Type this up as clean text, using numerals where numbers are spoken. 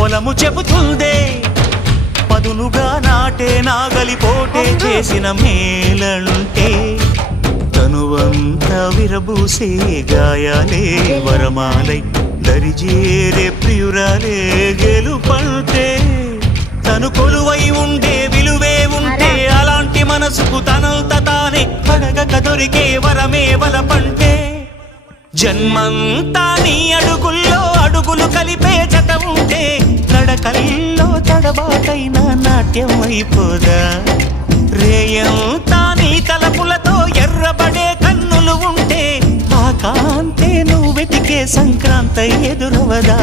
పొలము చెబుతుందే పదునుగా నాటే నాగలి పోటే చేసిన మేలంటే తనువంతా విరబూసే గాయాలే వరమాలై దరిజేరే ప్రియురాలే గెలుపంటే తను కొలువై ఉండే విలువే ఉంటే అలాంటి మనసుకు తనంత తానే అడగక దొరికే వరమే వలపంటే జన్మంతా నీ అడుగుల్లో అడుగులు కలిపే జత ఉంటే నడకల్లో తడబాటైన నాట్యం అయిపోదా రేయంతా నీ తలపులతో ఎర్రబడే కన్నులు ఉంటే ఆ కాంతే నువ్వు వెతికే సంక్రాంతి ఎదురవదా